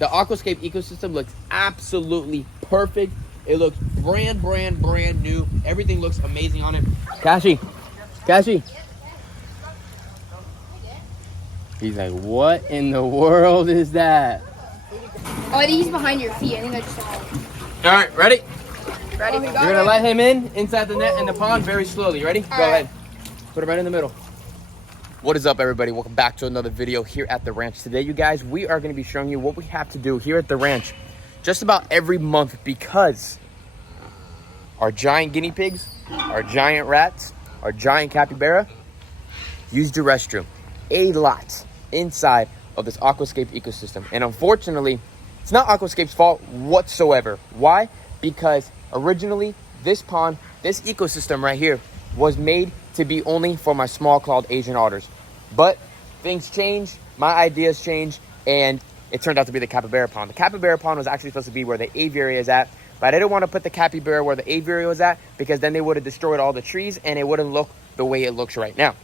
The aquascape ecosystem looks absolutely perfect. It looks brand new. Everything looks amazing on it. Kashi. He's like, what in the world is that? Oh, I think he's behind your feet. I think I just saw him. All right, ready? Ready? You're gonna let him inside the net in the pond very slowly. Ready? Go ahead. Put him right in the middle. What is up, everybody? Welcome back to another video here at the ranch. Today, you guys, we are going to be showing you what we have to do here at the ranch just about every month, because our giant guinea pigs, our giant rats, our giant capybara used the restroom a lot inside of this aquascape ecosystem. And unfortunately, it's not Aquascape's fault whatsoever. Why? Because originally this pond, this ecosystem right here, was made to be only for my small clawed Asian otters. But things change, my ideas change, and it turned out to be the capybara pond. The capybara pond was actually supposed to be where the aviary is at, but I didn't want to put the capybara where the aviary was at, because then they would have destroyed all the trees and it wouldn't look the way it looks right now.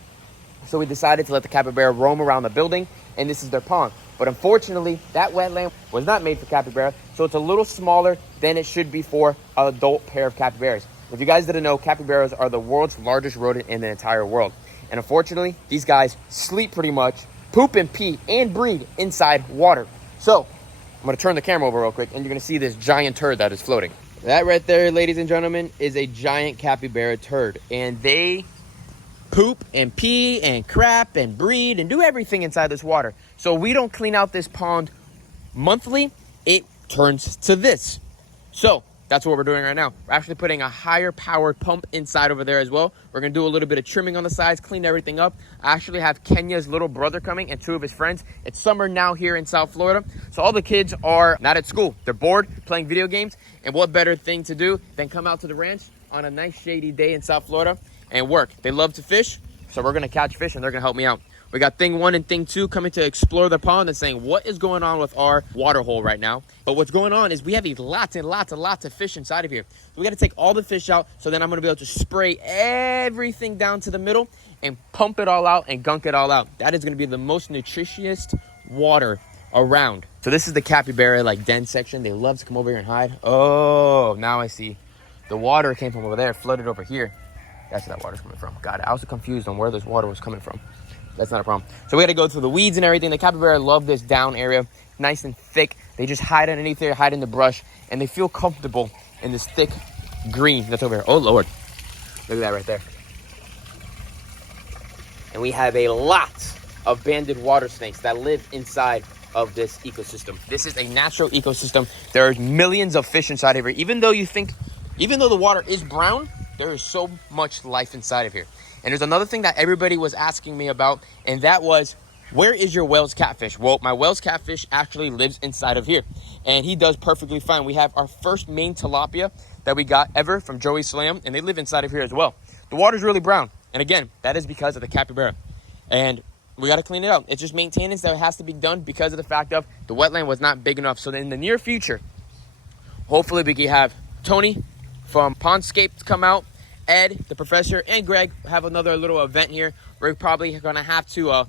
So we decided to let the capybara roam around the building, and this is their pond. But unfortunately, that wetland was not made for capybara, so it's a little smaller than it should be for an adult pair of capybaras. If you guys didn't know, capybaras are the world's largest rodent in the entire world. And unfortunately, these guys sleep pretty much, poop and pee, and breed inside water. So I'm going to turn the camera over real quick, and you're going to see this giant turd that is floating. That right there, ladies and gentlemen, is a giant capybara turd. And they poop and pee and crap and breed and do everything inside this water. So we don't clean out this pond monthly, it turns to this. So that's what we're doing right now. We're actually putting a higher powered pump inside over there as well. We're gonna do a little bit of trimming on the sides, clean everything up. I actually have Kenya's little brother coming and two of his friends. It's summer now here in South Florida, so all the kids are not at school. They're bored playing video games, and what better thing to do than come out to the ranch on a nice shady day in South Florida and work. They love to fish, so we're gonna catch fish and they're gonna help me out. We got thing one and thing two coming to explore the pond and saying what is going on with our water hole right now. But what's going on is we have lots of fish inside of here. So we got to take all the fish out, so then I'm going to be able to spray everything down to the middle and pump it all out and gunk it all out. That is going to be the most nutritious water around. So this is the capybara den section. They love to come over here and hide. Oh, now I see. The water came from over there, flooded over here. That's where that water's coming from. God, I was confused on where this water was coming from. That's not a problem. So we got to go through the weeds and everything. The capybara love this down area, nice and thick. They just hide underneath there, hide in the brush, and they feel comfortable in this thick green that's over here. Oh, Lord. Look at that right there. And we have a lot of banded water snakes that live inside of this ecosystem. This is a natural ecosystem. There are millions of fish inside of here. Even though the water is brown, there is so much life inside of here. And there's another thing that everybody was asking me about, and that was, where is your Wells catfish? Well, my Wells catfish actually lives inside of here, and he does perfectly fine. We have our first Maine tilapia that we got ever from Joey Slam, and they live inside of here as well. The water's really brown, and again, that is because of the capybara. And we got to clean it out. It's just maintenance that has to be done because of the fact of the wetland was not big enough. So in the near future, hopefully we can have Tony from Pondscape come out, Ed, the professor, and Greg have another little event here. We're probably going to have to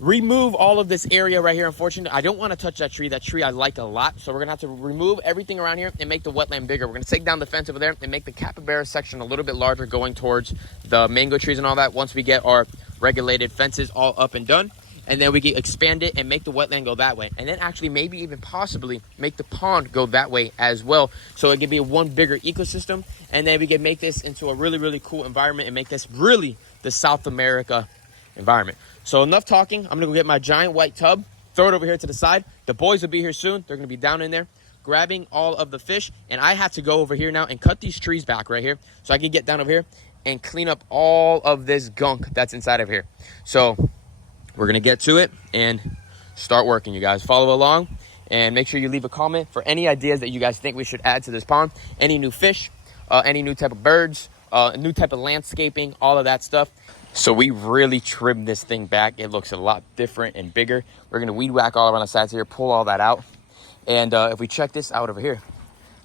remove all of this area right here. Unfortunately, I don't want to touch that tree. That tree I like a lot. So we're going to have to remove everything around here and make the wetland bigger. We're going to take down the fence over there and make the capybara section a little bit larger, going towards the mango trees and all that, once we get our regulated fences all up and done. And then we can expand it and make the wetland go that way. And then actually maybe even possibly make the pond go that way as well. So it can be one bigger ecosystem. And then we can make this into a really cool environment and make this really the South America environment. So enough talking. I'm going to go get my giant white tub, throw it over here to the side. The boys will be here soon. They're going to be down in there grabbing all of the fish. And I have to go over here now and cut these trees back right here so I can get down over here and clean up all of this gunk that's inside of here. So we're going to get to it and start working, you guys. Follow along and make sure you leave a comment for any ideas that you guys think we should add to this pond. Any new fish, any new type of birds, a new type of landscaping, all of that stuff. So we really trimmed this thing back. It looks a lot different and bigger. We're going to weed whack all around the sides here, pull all that out. And if we check this out over here,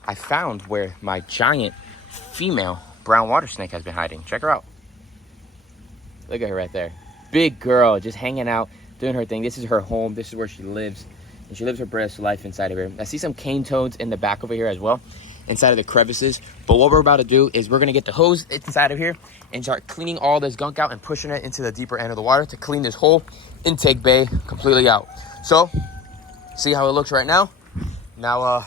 I found where my giant female brown water snake has been hiding. Check her out. Look at her right there. Big girl, just hanging out, doing her thing. This is her home. This is where she lives. and she lives her best life inside of here. I see some cane toads in the back over here as well, inside of the crevices. But what we're about to do is we're gonna get the hose inside of here and start cleaning all this gunk out and pushing it into the deeper end of the water to clean this whole intake bay completely out. So, see how it looks right now? Now,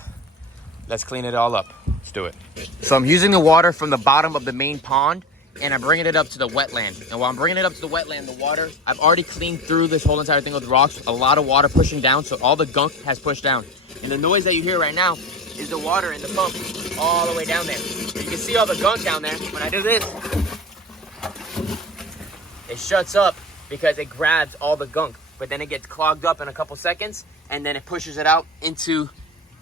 let's clean it all up. Let's do it. So I'm using the water from the bottom of the main pond, and I'm bringing it up to the wetland. And while I'm bringing it up to the wetland, the water, I've already cleaned through this whole entire thing with rocks. A lot of water pushing down, so all the gunk has pushed down. And the noise that you hear right now is the water in the pump all the way down there. You can see all the gunk down there. When I do this, it shuts up because it grabs all the gunk. But then it gets clogged up in a couple seconds, and then it pushes it out into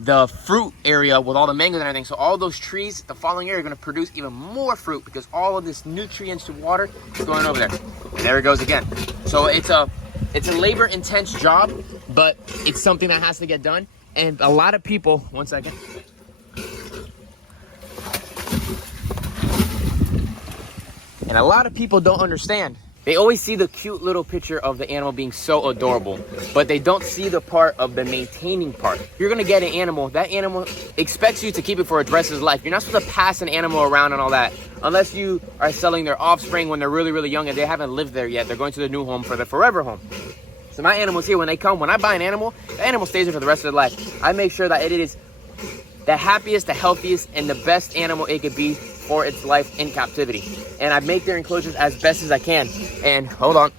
the fruit area with all the mangoes and everything. So all those trees the following year are going to produce even more fruit because all of this nutrients to water is going over there. And there it goes again. So it's a labor intense job, but it's something that has to get done. And a lot of people, one second. And a lot of people don't understand. They always see the cute little picture of the animal being so adorable, but they don't see the part of the maintaining part. If you're gonna get an animal, that animal expects you to keep it for the rest of its life. You're not supposed to pass an animal around and all that, unless you are selling their offspring when they're really, really young and they haven't lived there yet. They're going to the new home for the forever home. So my animals here, when they come, when I buy an animal, the animal stays there for the rest of their life. I make sure that it is the happiest, the healthiest, and the best animal it could be for its life in captivity. And I make their enclosures as best as I can. And hold on.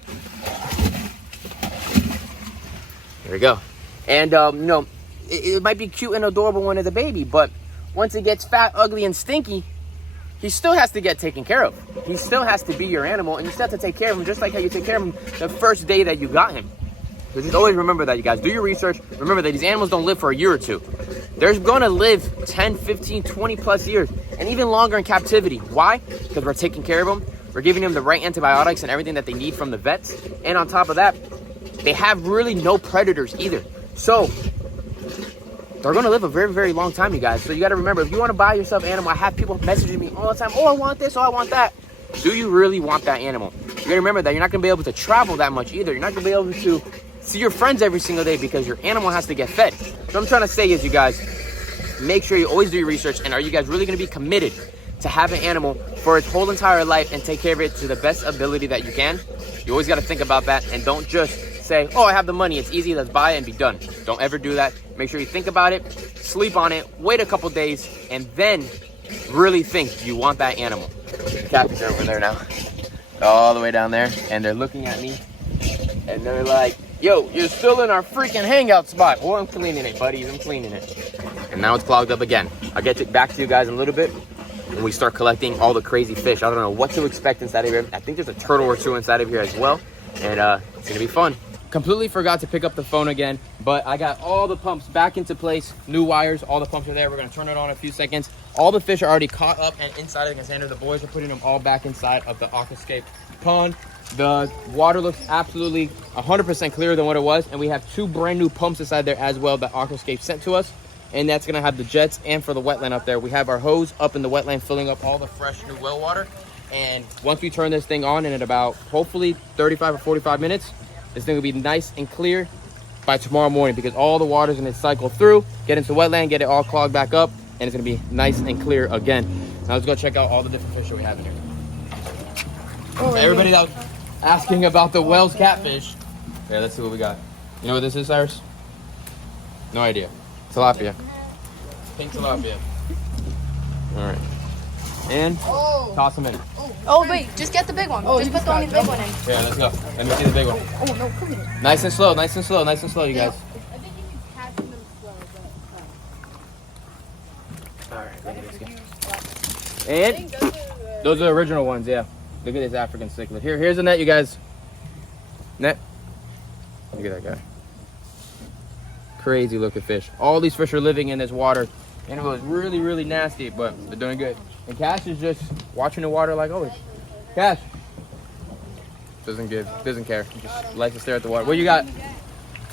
There we go. And it might be cute and adorable when it's a baby, but once it gets fat, ugly, and stinky, he still has to get taken care of. He still has to be your animal, and you still have to take care of him just like how you take care of him the first day that you got him. So just always remember that, you guys. Do your research. Remember that these animals don't live for a year or two. They're going to live 10, 15, 20 plus years, and even longer in captivity. Why? Because we're taking care of them. We're giving them the right antibiotics and everything that they need from the vets. And on top of that, they have really no predators either. So they're going to live a very, very long time, you guys. So you got to remember, if you want to buy yourself an animal, I have people messaging me all the time. Oh, I want this. Oh, I want that. Do you really want that animal? You got to remember that you're not going to be able to travel that much either. You're not going to be able to see your friends every single day because your animal has to get fed. What I'm trying to say is, you guys, make sure you always do your research. And are you guys really going to be committed to have an animal for its whole entire life and take care of it to the best ability that you can? You always got to think about that, and don't just say, oh, I have the money, it's easy, let's buy it and be done. Don't ever do that. Make sure you think about it, sleep on it, wait a couple days, and then really think, you want that animal. The captains are over there now, all the way down there, and they're looking at me, and they're like, yo, you're still in our freaking hangout spot. Well, I'm cleaning it, buddies, I'm cleaning it. And now it's clogged up again. I'll get back to you guys in a little bit when we start collecting all the crazy fish. I don't know what to expect inside of here. I think there's a turtle or two inside of here as well, and it's gonna be fun. Completely forgot to pick up the phone again, but I got all the pumps back into place, new wires, all the pumps are there. We're gonna turn it on in a few seconds. All the fish are already caught up and inside of the container. The boys are putting them all back inside of the aquascape pond. The water looks absolutely 100% clearer than what it was, and we have two brand new pumps inside there as well that aquascape sent to us, and that's gonna have the jets. And for the wetland up there, we have our hose up in the wetland filling up all the fresh new well water. And once we turn this thing on in about hopefully 35 or 45 minutes, this thing will be nice and clear by tomorrow morning, because all the water's gonna cycle through, get into wetland, get it all clogged back up, and it's gonna be nice and clear again. Now let's go check out all the different fish that we have in here. Oh, everybody that was asking about the Wells catfish. Yeah, let's see what we got. You know what this is, Cyrus? No idea. Tilapia. Pink tilapia. All right. And toss them in. Oh, wait, just get the big one. Just put the only big one in. Yeah, let's go. Let me see the big one. Oh, no, come here. Nice and slow, nice and slow, nice and slow, you guys. I think you need catching them slow, but... All right, look at this guy. And those are the original ones, yeah. Look at this African cichlid. Here's the net, you guys. Net. Look at that guy. Crazy looking fish. All these fish are living in this water, and it was really, really nasty, but they're doing good. And Cash is just watching the water like always. Cash doesn't care. He just likes to stare at the water. What you got?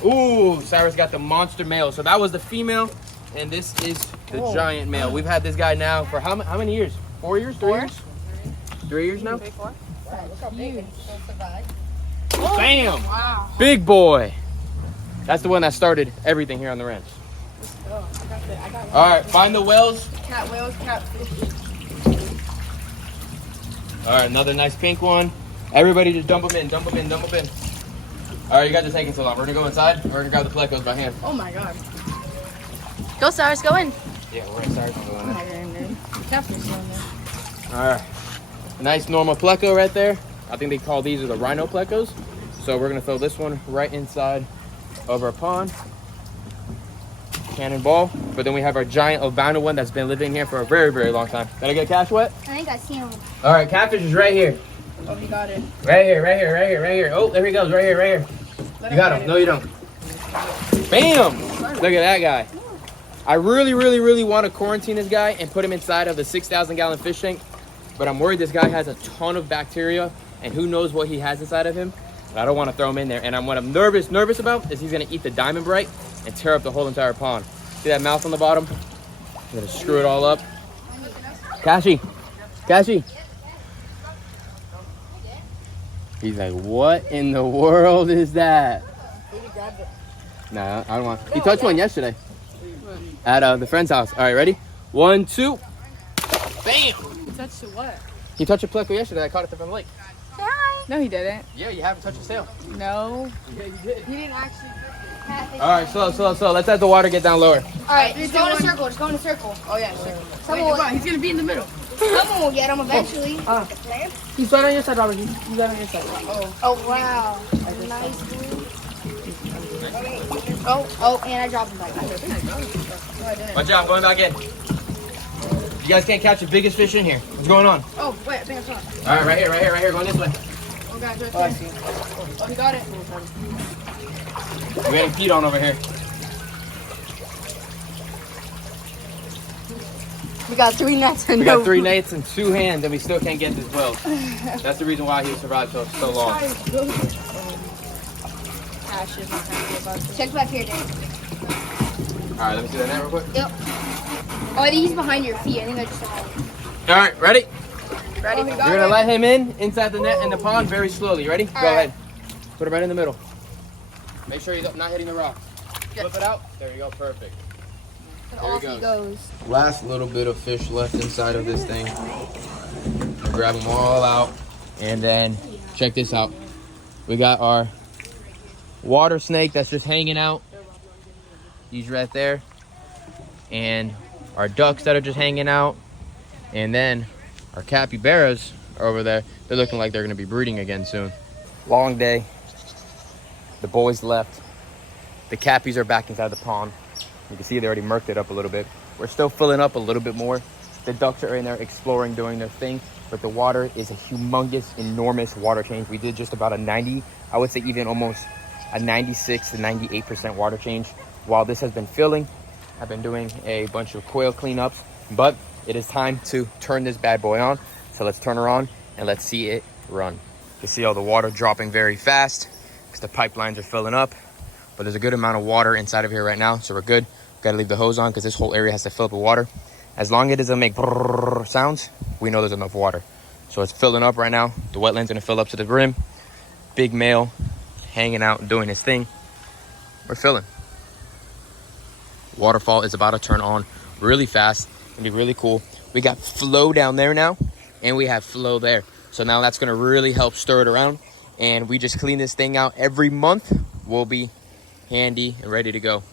Ooh, Cyrus got the monster male. So that was the female, and this is the giant male. We've had this guy now for how many years? 4 years? 3 years? 3 years now? 3, 4. Wow, look how big it is. Bam! Wow. Big boy. That's the one that started everything here on the ranch. Oh, I got one. All right, find the whales. Cat whales, catfish. All right, another nice pink one. Everybody just dump them in, dump them in, dump them in. All right, you guys are taking so long. We're gonna go inside. We're gonna grab the plecos by hand. Oh my god. Go, Cyrus, go in. Yeah, we're inside. Oh my god. Catfish is in there. All right, nice normal pleco right there. I think they call these are the rhino plecos. So we're gonna throw this one right inside of our pond. Cannonball. But then we have our giant albino one that's been living here for a very, very long time. Gotta get catch wet? I think I see him. All right, catfish is right here. Oh, he got it. Right here, right here, right here, right here. Oh, there he goes, right here, right here. You got him. No, you don't. Bam! Look at that guy. I really, really, really want to quarantine this guy and put him inside of the 6,000-gallon fish tank. But I'm worried this guy has a ton of bacteria, and who knows what he has inside of him. But I don't want to throw him in there. And what I'm nervous about is he's going to eat the diamond bright and tear up the whole entire pond. See that mouth on the bottom? I'm going to screw it all up. Kashi. Kashi. He's like, what in the world is that? Nah, I don't want. He touched one yesterday at the friend's house. All right, ready? 1, 2. Bam! You touched what? He touched a pleco yesterday. I caught it from the lake. Say hi. No, he didn't. Yeah, you haven't touched his tail. No. Yeah, you did. He didn't actually. All right, slow. Let's let the water get down lower. All right, just go in a circle. Just go in a circle. Oh, yeah, circle. He's gonna be in the middle. Someone will get him eventually. He's right on your side, Robert. He's right on your side. Oh wow. Nice dude. Oh, and I dropped him back. Watch out, I'm going back in. You guys can't catch the biggest fish in here. What's going on? Oh, wait, I think I saw it. All right, right here, going this way. Oh, God, right Oh, I see. Oh, he got it. We're getting feet on over here. We got 3 nets and We got 3 nets and 2 hands, and we still can't get this whale. That's the reason why he survived so long. Ash is not happy about this. Check back here, Dave. All right, let me see that net real quick. Yep. Oh, I think he's behind your feet. I think I just saw him. All right, ready? Ready? Oh, he You're got gonna it. let him in inside the net in the pond very slowly. Ready? Go right. ahead. Put it right in the middle. Make sure he's not hitting the rock. Flip it out. There you go. Perfect. And There he off he goes. goes. Last little bit of fish left inside of this thing. We'll grab them all out, and then check this out. We got our water snake that's just hanging out. He's right there. And our ducks that are just hanging out. And then our capybaras are over there. They're looking like they're gonna be breeding again soon. Long day. The boys left. The cappies are back inside the pond. You can see they already murked it up a little bit. We're still filling up a little bit more. The ducks are in there exploring, doing their thing. But the water is a humongous, enormous water change. We did just about a 90, I would say even almost a 96 to 98% water change. While this has been filling, I've been doing a bunch of coil cleanups. But it is time to turn this bad boy on. So let's turn her on and let's see it run. You see all the water dropping very fast because the pipelines are filling up. But there's a good amount of water inside of here right now, so we're good. Gotta leave the hose on because this whole area has to fill up with water. As long as it doesn't make brrrr sounds, we know there's enough water. So it's filling up right now. The wetland's gonna fill up to the rim. Big male hanging out and doing his thing. We're filling. Waterfall is about to turn on really fast. It'll be really cool. We got flow down there now, and we have flow there. So now that's gonna really help stir it around. And we just clean this thing out every month. We'll be handy and ready to go.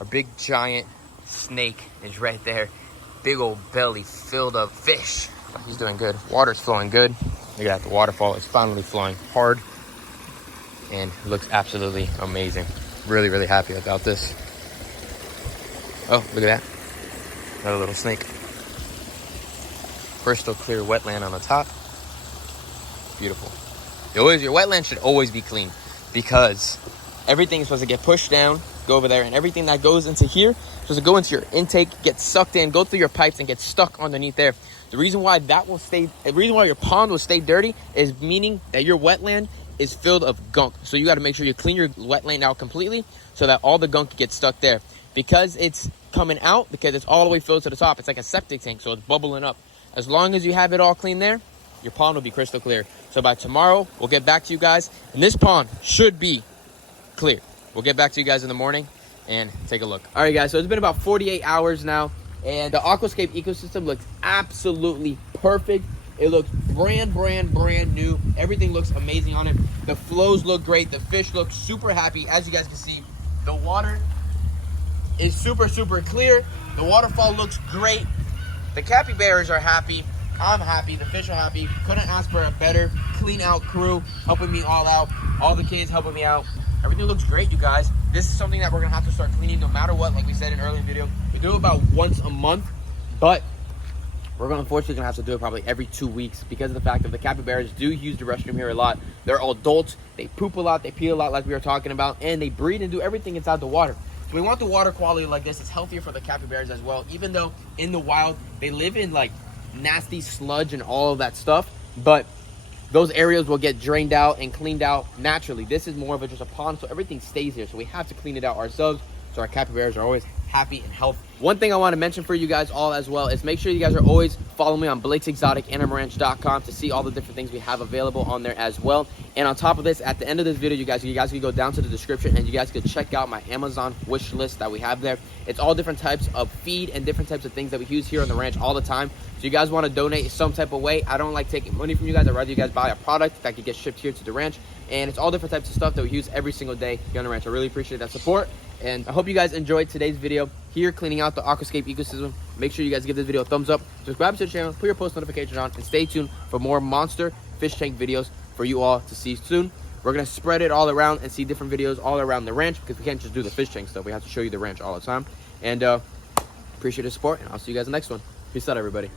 Our big giant snake is right there. Big old belly filled up fish. He's doing good. Water's flowing good. Look at that, the waterfall is finally flowing hard and looks absolutely amazing. Really, really happy about this. Oh, look at that. Another little snake. Crystal clear wetland on the top. Beautiful. Your wetland should always be clean because everything is supposed to get pushed down, go over there, and everything that goes into here is supposed to go into your intake, get sucked in, go through your pipes, and get stuck underneath there. The reason why your pond will stay dirty is meaning that your wetland is filled of gunk. So you got to make sure you clean your wetland out completely so that all the gunk gets stuck there. Because it's coming out, because it's all the way filled to the top, it's like a septic tank, so it's bubbling up. As long as you have it all clean there, your pond will be crystal clear. So by tomorrow, we'll get back to you guys, and this pond should be clear. we'll get back to you guys in the morning and take a look. All right, guys, so it's been about 48 hours now, and the aquascape ecosystem looks absolutely perfect. It looks brand new. Everything looks amazing on it. The flows look great. The fish look super happy. As you guys can see, the water is super clear. The waterfall looks great. The capybaras are happy. I'm happy. The fish are happy. Couldn't ask for a better clean out crew helping me all out. All the kids helping me out. Everything looks great, you guys. This is something that we're gonna have to start cleaning no matter what. Like we said in an earlier video, we do it about once a month, but we're unfortunately gonna have to do it probably every 2 weeks because of the fact that the capybaras do use the restroom here a lot. They're all adults. They poop a lot. They pee a lot, like we were talking about, and they breed and do everything inside the water. So we want the water quality like this. It's healthier for the capybaras as well, even though in the wild they live in like nasty sludge and all of that stuff, but those areas will get drained out and cleaned out naturally. This is more of just a pond, so everything stays here, so we have to clean it out ourselves so our capybaras are always happy and healthy. One thing I want to mention for you guys all as well is make sure you guys are always following me on Blake'sExoticAnimalRanch.com to see all the different things we have available on there as well. And on top of this, at the end of this video, you guys can go down to the description and you guys can check out my Amazon wish list that we have there. It's all different types of feed and different types of things that we use here on the ranch all the time. So you guys want to donate some type of way. I don't like taking money from you guys. I'd rather you guys buy a product that could get shipped here to the ranch. And it's all different types of stuff that we use every single day here on the ranch. I really appreciate that support. And I hope you guys enjoyed today's video here cleaning out the aquascape ecosystem. Make sure you guys give this video a thumbs up, subscribe to the channel, put your post notifications on, and stay tuned for more monster fish tank videos for you all to see soon. We're going to spread it all around and see different videos all around the ranch because we can't just do the fish tank stuff. We have to show you the ranch all the time. And appreciate the support, and I'll see you guys in the next one. Peace out, everybody.